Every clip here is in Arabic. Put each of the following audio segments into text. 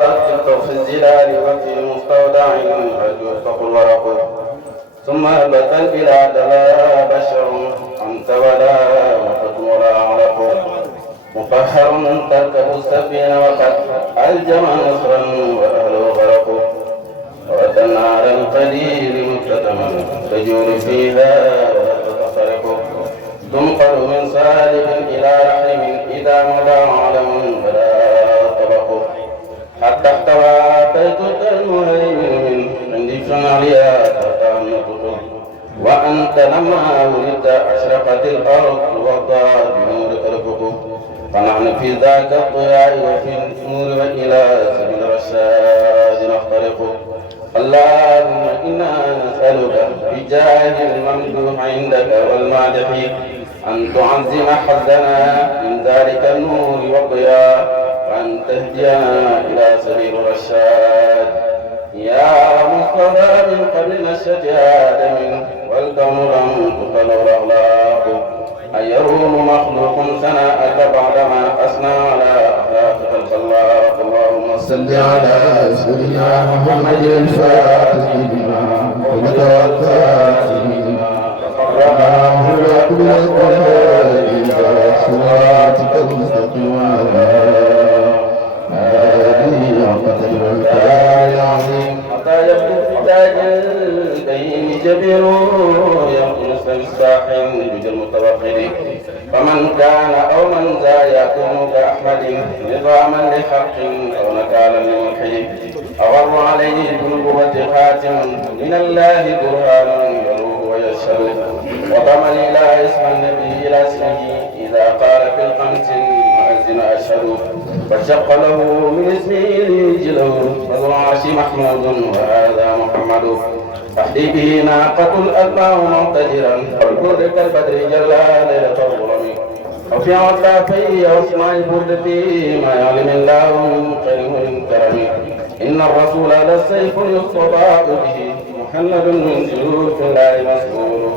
في الزلال وفي المستودع الرجل فقل ورقه ثم هبت البلاد لا بشر أنت ولا وقد ولا علق مطهر تركب السفينة وقد ألجم نصرا وأهله غرقوا ورد النار القليل مكتتما تجول فيها وتتخرق تنقل من سالب إلى رحم إذا مضى علم فلا طبق حتى احتوى بيتك المهيمن من عند عليا تتعنقه وأنت لما ولدت أشرقت الأرض وضاء بنورك الأفق فنحن في ذاك الضياء وفي النور وإلى سبيل الرشاد نخترق اللهم إنا نسألك بجاه الممدوح عندك والمادح أن تعزم حظنا من ذلك النور والضياء وأن تهدينا إلى سبيل الرشاد يا مصطفى من قبل نشأة آدم والكون لم تخلق الأخلاق أيروم مخلوق ثناءك بعدما أثنى على أخلاقك الخلاق اللهم صل على سيدنا محمد الفاتح لما ومتوفى لما الله أكبر إلى صراطك المستقيم حتى يبدو في تاج الدين جبير يقص الساحل بجل المتوقد فمن كان او من ذا يكون كاحمد نظاما لحق او نكالا لملحد اغر عليه بالقوه خاتم من الله برهان يروه ويشهد وضمن الى اسم النبي الى اسمه اذا قال في الخمس المؤذن اشهد فشق له من اسمه ليجله فذو العرش محمود وهذا محمد تحدي به ناقة الأتباع معتجرا والبرد كالبدر جلا ليلة الظلم وفي عطافي واسمع البرد فيما يعلم الله من خير كرم إن الرسول للسيف يصطبع به محمد من سيوف الله مسؤول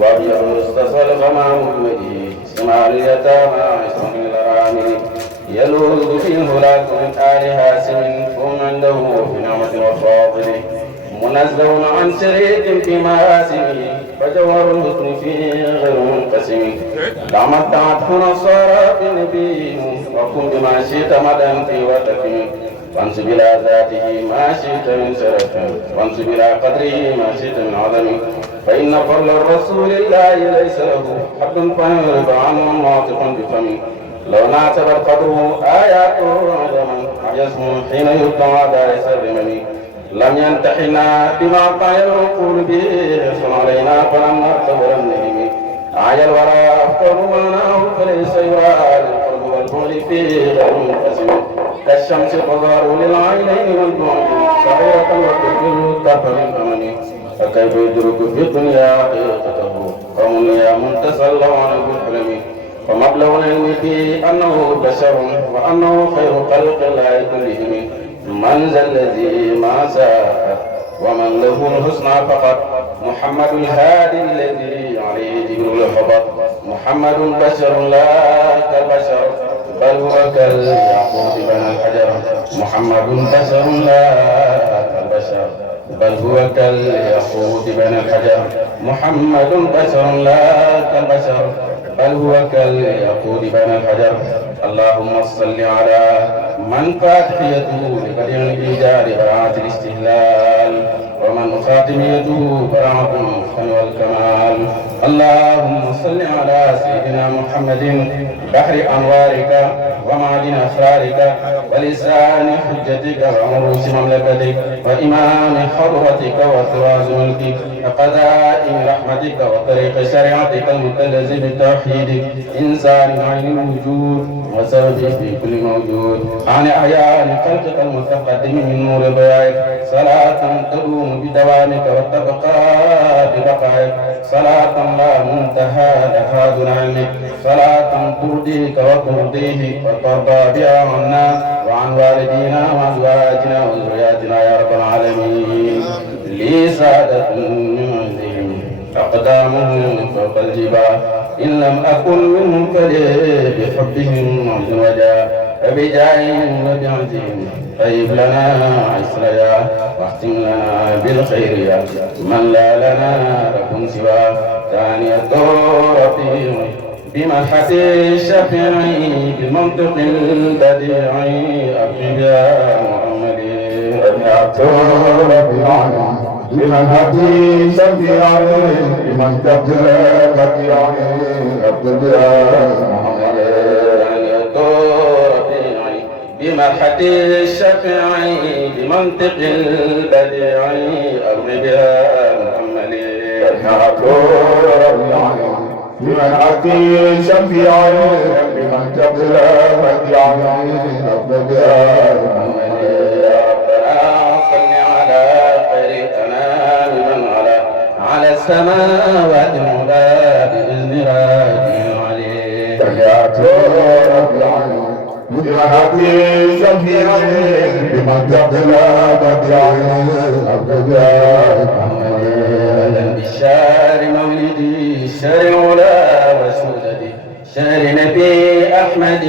وأبيض استصل غمام بوجهه سمع اليتامى عصم الأرامل يلوذ في الهلاك من آل هاسم هم عنده في نعمة وفاضل منزه عن شريك في مآسمه فجوهر الحسن فيه غير منقسم تمتعته نصارى في النبي وكن بما شئت مدى في وتكن وانسب إلى ذاته ما شئت من شرف وانسب إلى قدره ما شئت من عظم فإن فضل الرسول الله ليس له حد فيرضى عنه ناطق بفمه لو نعتبر قدره آياته عظما عجزه حين يطلع دارس الرمم لم ينتحنا بما قال العقول به يحصل علينا فلم نعتبر النهم عيا الورى أفكر معناه فليس يرى للقلب والبعد فيه غير منقسم كالشمس تظهر للعينين والبعد صغيرة وتجل الطرف من أمنه فكيف يدرك في الدنيا حقيقته قوم يا منتسل عنه بالحلم ومبلغ العلم فيه أنه بشر وأنه خير خلق الله كلهم من ذا الذي ما ساء ومن له الحسنى فقط محمد الهادي الذي عليه جبريل الخبر محمد بشر لا كالبشر بل هو كالياقوت بين الحجر محمد بشر لا كالبشر بل هو كالياقوت بين الحجر محمد بشر لا كالبشر بل هو كالياقوت بين الحجر اللهم صل على من فاتحيته لبديع الإيجاد براعة الاستهلال ومن خاتميته براعة الفن والكمال اللهم صل على سيدنا محمد بحر أنوارك ومعدن أسرارك ولسان حجتك وعروس مملكتك وإمام حضرتك وسراج ملكك وقذائم رحمتك وطريق شريعتك المتلزم بالتوحيد إنسان عين الوجود وسبب في كل موجود عن أعيان خلقك المتقدم من نور ضيائك صلاة تدوم بدوامك وتبقى ببقائك صلاة لا منتهى لها دون علمك صلاة ترضيك وترضيه وترضى بها عنا وعن والدينا وأزواجنا وذرياتنا يا رب العالمين لي سادة من عندهم أقدامهم فوق الجبال إن لم أكن منهم فلي بحبهم عز وجل فبجاههم وبعزهم طيب لنا عسريا واختم لنا بالخير يا من لا لنا لكم سوى ثاني الدور رفيع بمدحة الشفيع بالمنطق البديع أبقي يا محمد سمعت ربيعا بمنهج شفيع بمنطق البديع أبقي يا محمد بمدحة الشفيع بمنطق البديع أرغب يا محمد سمعت ربيعا بمنهج شفيع بمنطق البديع أبقي يا محمد على السماوات العلى بإذن ربي عليه سمعت ربيعا بمنهج شفيع بمنطق البديع أبقي يا محمد بالشهر مولدي الشهر العلا وسوددي شهر نبي أحمد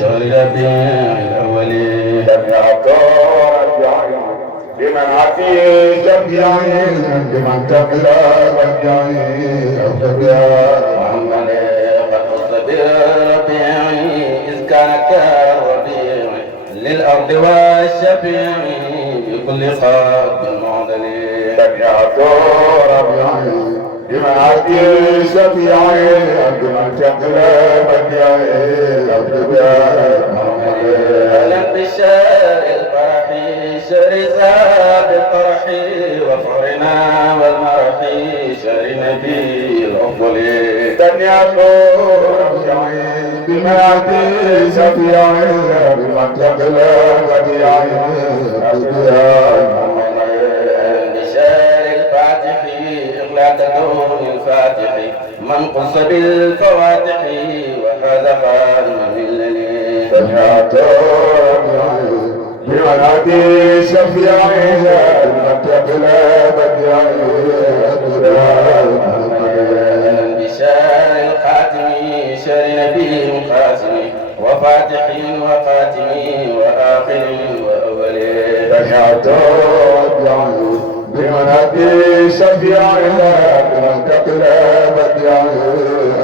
شهر ربيع الأولي سمعت ربيعا بمنهج شفيع بمنطق البديع أبقي يا محمد قد خص بالربيع إذ كان كالربيع للأرض والشفيع بكل خط معدل سمعت ربيعا بمنهج شفيع بمنطق البديع أبقي يا محمد أهلا بالشهر الفرح شهر زاد الطرح وفرنا والمرح شهر نبي الأفضل سمعت ربيعا بمنهج شفيع بمنطق البديع أبقي يا محمد بشار الفاتح إغلاق كون الفاتح من قص بالفواتح وفاز خادم الملل سمعت ربيعا بمنهج شفيع بمنطق البديع أبقي يا محمد بشار الخاتم شر نبي قاسم وفاتح وخاتم وآخر وأول سمعت ربيعا بمنهج شفيع بمنطق البديع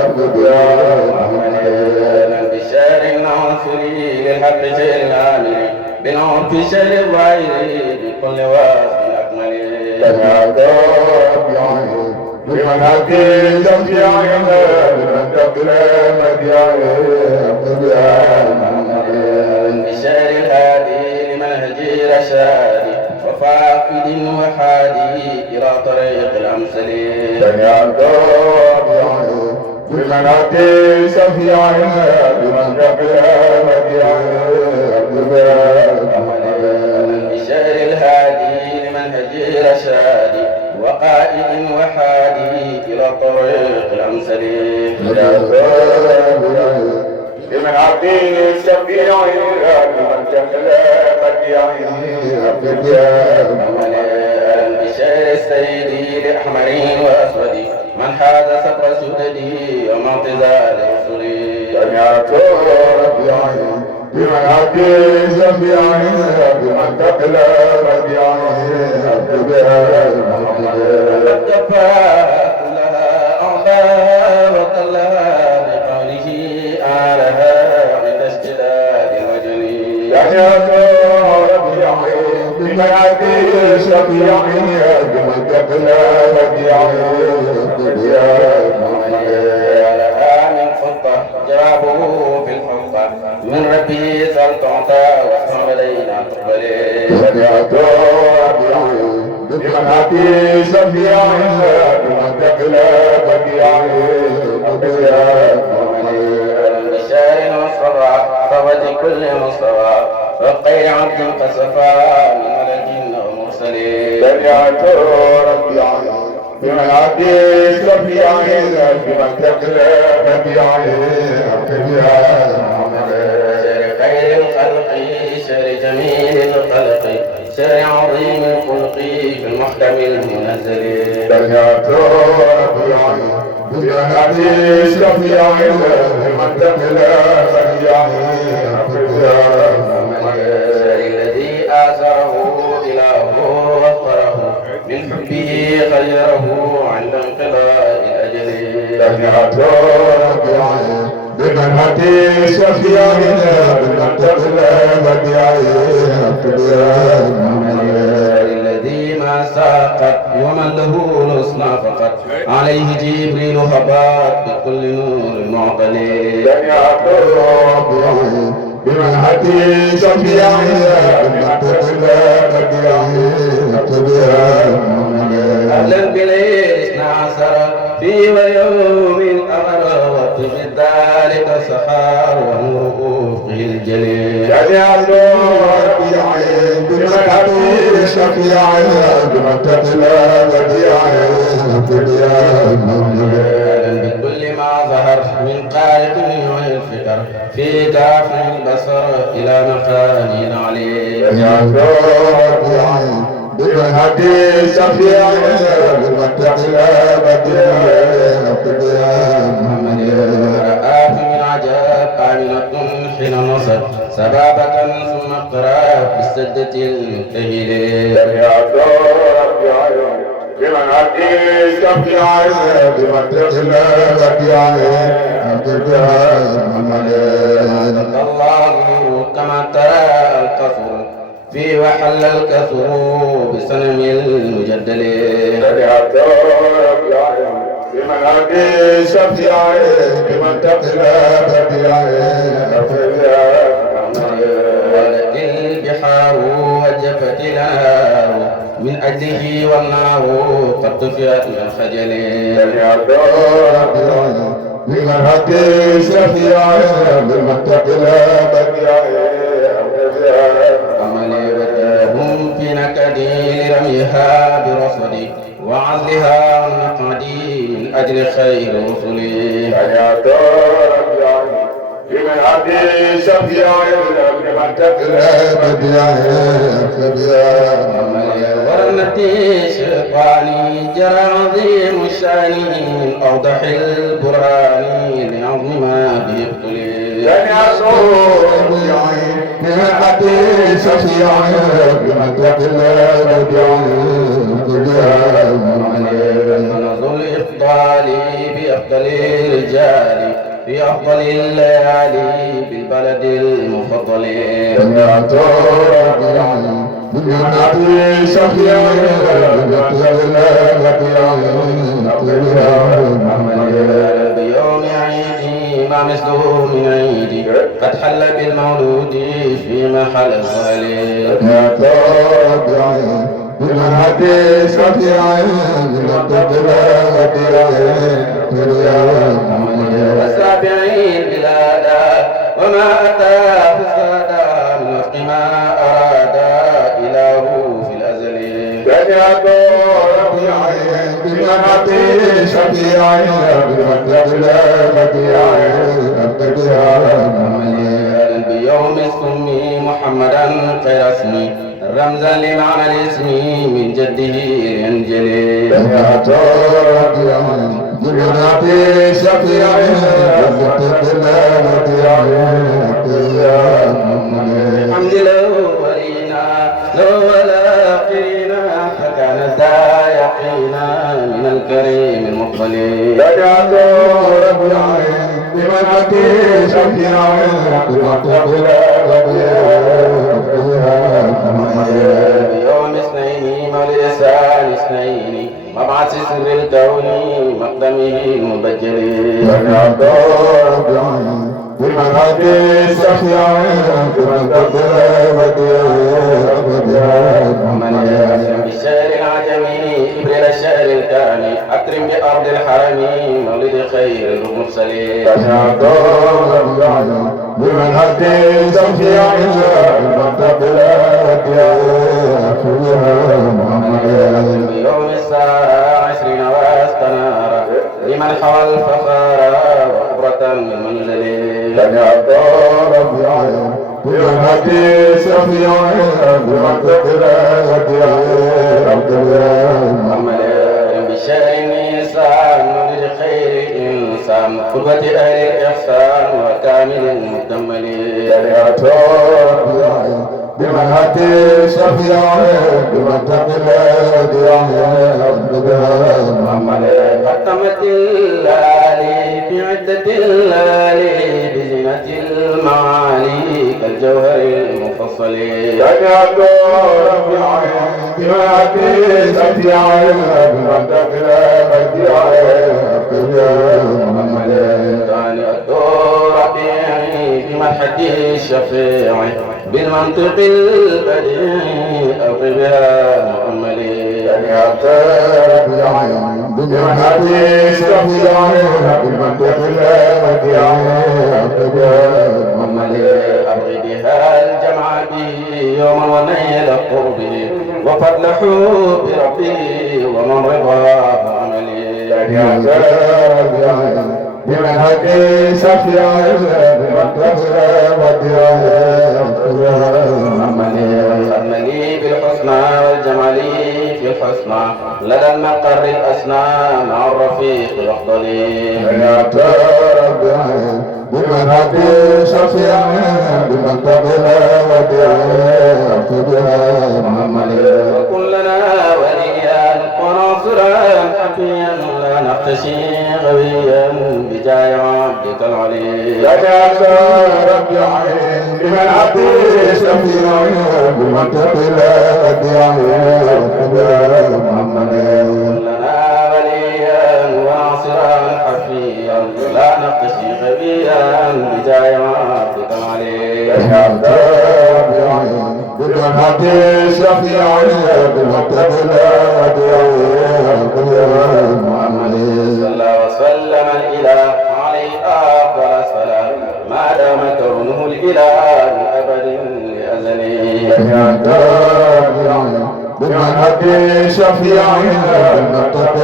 أبقي يا محمد بشار الناصر للحق شر الآمن بالعرف شر الظاهر بكل واسع أكمل سمعت ربيعا بمنهج شفيع بمنطق البديع أبقي يا محمد بشار الهادي لمنهج رشادي وفاقد وحادي إلى طريق الأمثل سمعت ربيعا بمنهج شفيع بمنطق البديع أبقي يا محمد بشار الهادي لمنهج رشادي وقائد وحادي إلى طريق الأمثل بمنهج شفيع بمنطق البديع أبقي يا محمد بشار السيد لأحمر وأسود من حاز سطر سددي ومعتزال رسلي سمعت ربيعا بمنهج شفيع بمنطق البديع أبقي يا محمد قد كفاك لها أعضاء وطلها بقوله آلها عند اشتداد الوجل سمعت ربيعا بمنهج شفيع بمنطق البديع أبقي يا محمد لها من خطة جوابه في الحقة من ربي سل تعطى واسمع لدينا تقبلي سمعت ربيعا بمنهج شفيع بمنطق البديع أبقي يا محمد بشار مصطفى صفة كل مصطفى وغير عبد قصفا من ملك ومرسلين سمعت ربيعا بمنهج شفيع بمنطق البديع أبقي يا محمد شر خير الخلق شر جميل الخلق شر عظيم الخلق في المحكم المنزل سمعت ربيعا بمنهج شفيع بمنطق البديع أبقي يا محمد الذي من حبه خيره عند انقضاء الأجل تهنئة ربيعي بمنهج شفيعنا بالمنطق بديعي الذي ما ساقت ومن له الحسنى فقط عليه جبريل هبط بكل نور معطلي تهنئة ربيعي بمنهج شفيعنا بالمنطق بديعي أهلا بالليل 12 في ويوم الأمر وطف ذلك سحار ونور في الجليل تهنئة ربيعي بمنهج شفيعي بالمنطق بديعي بكل ما ظهر من قارئ والفكر في كافر البصر إلى مكان عليه بمنهج شفيعي بالمنطق رآت من عجاب آمنة حين نصب سبابة ثم اقترب بالسدة المنتهلة بمنهج شفيعي بالمنطق الله كما ترى القصر في وحل الكسر بسنم المجدل بمنهج شفيعي بمنطق ولد البحار وجفت النار من أجله والنار قد طفئت من خجل بمنهج شفيعي بالمنطق عملي وجاههم في نكدي لرميها برصدي وعزلها والنقدي من أجل خير رسلي بمنهج شفيعي بالمنطق ورنتي شيطاني جرى عظيم الشان من أوضح البرهان لعظم ما به ابتلي بمنهج شفيعي بالمنطق ونظر الإفضال بأفضل الرجال في أفضل الليالي بالبلد المفضل بمنهج شفيعي بيوم عيدي ما مثله من عيدي قد حل بالمولود في محل الظليل بمنهج شفيعي وسابعين بلادا وما أتاه سادا من وفق ما أراد إله في الأزل بمنهج شفيعي بيوم اسمي محمدا خير اسمي رمزا لمعنى الاسم من جده لينجلي بمنهج شفيعي الحمد الأولين الأولين فكان ذا يقينا من الكريم المفضل بمنهج شفيعي بيوم اثنين مولد لسان اثنين مبعث سر الكون مقدمه المبجل بمنهج شفيعي ومن يأسم بالشعر العجمي إبريل الشعر الكامل أكرم بأرض الحرم مولد خير المرسلين بمنهج شفيعي بيوم الساعة 20 واستنار لمن حوى الفخار وخبرة من منزل بمنهج شفيعي بشر النساء مولد خير الإنسان قدوة أهل الإحسان وكامل مكمل بمنهج شفيعي بمنطق الأديان محمد ختمت الليالي في عدة الليالي بزينة المعالي كالجوهر المفصل سمعت رفيعا بمنطق سفيعا بمنطق الأديان محمد ثاني الدور ربيعي بمدحة الشفيع بالمنطق البديع أطيب بها مؤملي سمعت رفيعا بمنطق سفيعا بمنطق الأديان محمد أبغي بها الجمع بي يوما ونيل قربي وفضل حب ربي ومن رضا عملي بمنهج سفيع بمنطق محمد بالحسنى والجمال في الحسنى لدى المقر الأسنى مع الرفيق الأفضل بمنهج سفيع بمنطق محمد وكلنا وليا وناصرا حفيا لا نختشي غبيا بجاه عبدك العلي لك ربيع بمنهج سفيع بمنطق محمد كلنا وليا وناصرا حفيا لا نختشي غبيا بجاه عبدك العلي بمنهج سفيع بمنطق محمد صلى وسلم الإله عليه أفضل الصلاة ما دام كونه الإله أبد لأزلي بمنهج شفيع بمنطق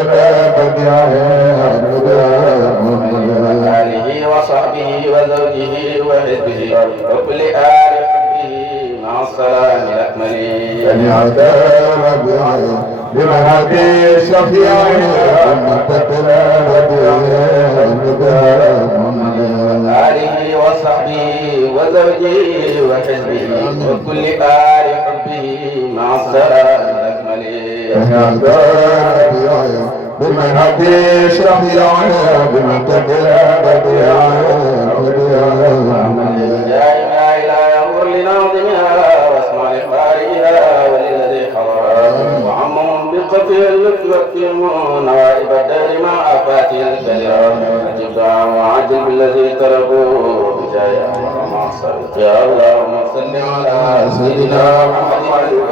آله وصحبه وزوجه وحزبه وكل آل حبه مع السلام الأكمل بمنهج شفيع بمنطق آله وصحبه وزوجه وحزبه وكل آل حبه مع السلام الأكمل بمنهج شفيع بمنطق لا إله يغفر لناظمها واسمع لقارئها وللذي حضرها وعمهم بالقتل يكتمون نوائب الدهر مع آفات الكلام أجب دعاء وعجل بالذي طلبوا بجاه مع الصدق يا اللهم صل على سيدنا محمد